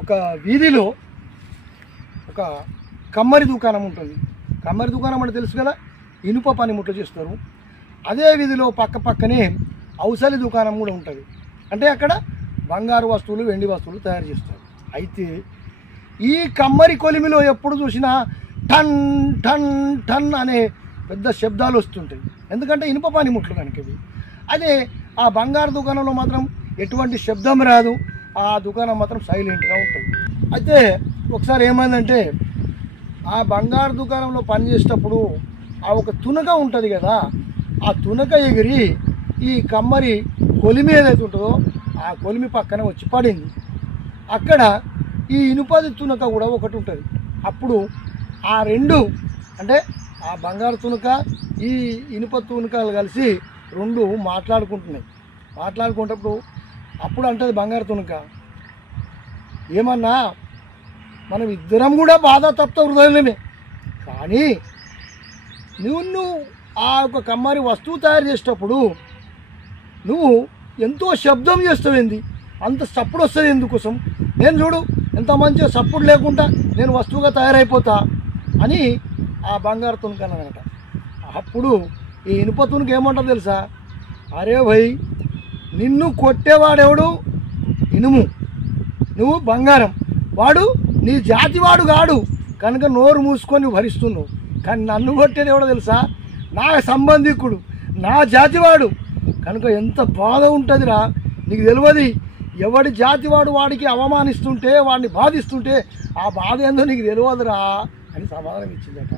ఒక వీధిలో ఒక కమ్మరి దుకాణం ఉంటుంది. కమ్మరి దుకాణం అంటే తెలుసు కదా, ఇనుప పనిముట్లు చేస్తారు. అదే వీధిలో పక్కనే ఔషధి దుకాణం కూడా ఉంటుంది. అంటే అక్కడ బంగారు వస్తువులు, వెండి వస్తువులు తయారు చేస్తారు. అయితే ఈ కమ్మరి కొలిమిలో ఎప్పుడు చూసినా టన్ టన్ టన్ అనే పెద్ద శబ్దాలు వస్తుంటాయి. ఎందుకంటే ఇనుప పనిముట్లు కనుక ఇవి. అదే ఆ బంగారు దుకాణంలో మాత్రం ఎటువంటి శబ్దం రాదు. ఆ దుకాణం మాత్రం సైలెంట్గా ఉంటుంది. అయితే ఒకసారి ఏమైందంటే, ఆ బంగారు దుకాణంలో పనిచేసేటప్పుడు ఆ ఒక తునక ఉంటుంది కదా, ఆ తునక ఎగిరి ఈ కమ్మరి కొలిమి ఏదైతే ఉంటుందో ఆ కొలిమి పక్కన వచ్చి పడింది. అక్కడ ఈ ఇనుపది తునక కూడా ఒకటి ఉంటుంది. అప్పుడు ఆ రెండు అంటే ఆ బంగారు తునక, ఈ ఇనుప తునకలు కలిసి రెండు మాట్లాడుకుంటున్నాయి. మాట్లాడుకునేటప్పుడు అప్పుడు అంటది బంగారు తునక, ఏమన్నా మనం ఇద్దరం కూడా బాధ తప్త హృదయమే, కానీ నువ్వు ఆ యొక్క కమ్మరి వస్తువు తయారు చేసేటప్పుడు నువ్వు ఎంతో శబ్దం చేస్తావేంది, అంత సప్పుడు వస్తుంది ఎందుకోసం? నేను చూడు ఎంత మంచిగా సప్పుడు లేకుండా నేను వస్తువుగా తయారైపోతా అని ఆ బంగారు తునక అన్నమాట. అప్పుడు ఈ ఇనుప తునక ఏమంటారు తెలుసా? అరే భయ్, నిన్ను కొట్టేవాడెవడు ఇనుము, నువ్వు బంగారం, వాడు నీ జాతివాడు కాడు కనుక నోరు మూసుకొని భరిస్తున్నావు. కానీ నన్ను కొట్టేది ఎవడో తెలుసా? నా సంబంధికుడు, నా జాతివాడు కనుక ఎంత బాధ ఉంటుందిరా నీకు తెలియదు. ఎవడి జాతివాడు వాడికి అవమానిస్తుంటే, వాడిని బాధిస్తుంటే ఆ బాధ ఏందో నీకు తెలియదురా అని సమాధానం ఇచ్చిందట.